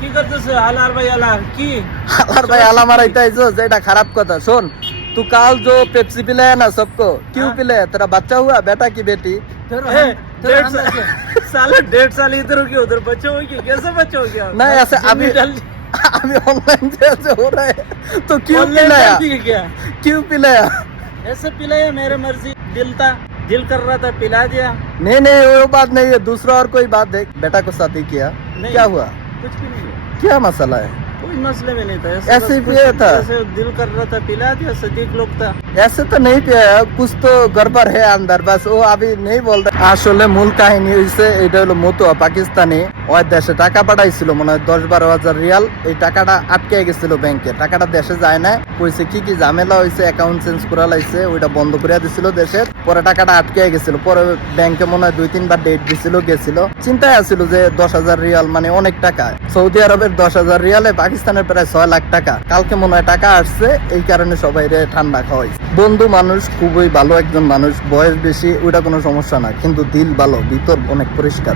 কি করতেছে আলার ভাই আলা কি আলার ভাই आला माराइता है जो जेटा खराब कथा सुन तू काल जो पेप्सी पिलाया ना सबको क्यों पिलाया तेरा बच्चा हुआ बेटा की बेटी साला 1.5 साल इधर हो गया उधर बच्चे हो गए कैसे बच्चे हो गया नहीं ऐसे अभी अभी ऑनलाइन जैसे हो रहा है तो क्यों पिलाया क्या क्यों पिलाया ऐसे पिलाया मेरे मर्जी दिल कर रहा था पिला दिया नहीं नहीं वो बात नहीं है दूसरा और कोई बात देख बेटा को शादी किया क्या हुआ कुछ भी नहीं है क्या मसला है कोई मसले में नहीं था ऐसे ही पिया था ऐसे दिल कर रहा था पिला दिया सदीक लोग था ऐसे तो नहीं पिया कुछ तो गड़बड़ है अंदर बस वो अभी नहीं बोल रहा আসলে মূল কাহিনী হইছে এটা হলো মতুয়া পাকিস্তানি ওই দেশে টাকা পাঠাইছিল মনে হয় 10-12 রিয়াল এই টাকাটা আটকে গেছিল ব্যাংকে টাকাটা দেশে যায় না কইছে কি ঝামেলা হইছে অ্যাকাউন্ট চেঞ্জ করা লাইছে ওইটা বন্ধ করে দিছিল দেশের পরে টাকাটা আটকে গেছিল পরে ব্যাংকে মনে হয় 2-3 বার ডেট দিছিল গেছিল চিন্তায় আছিল যে 10,000 রিয়াল মানে অনেক টাকা সৌদি আরবের 10,000 রিয়ালে পাকিস্তানের প্রায় 6 লাখ টাকা কালকে মনে হয় টাকা আসছে এই কারণে সবাই ঠান্ডা খাওয়াইছে বন্ধু মানুষ খুবই ভালো একজন মানুষ বয়স বেশি ওইটা কোনো সমস্যা না কিন্তু দিল ভালো ভিতর অনেক পরিষ্কার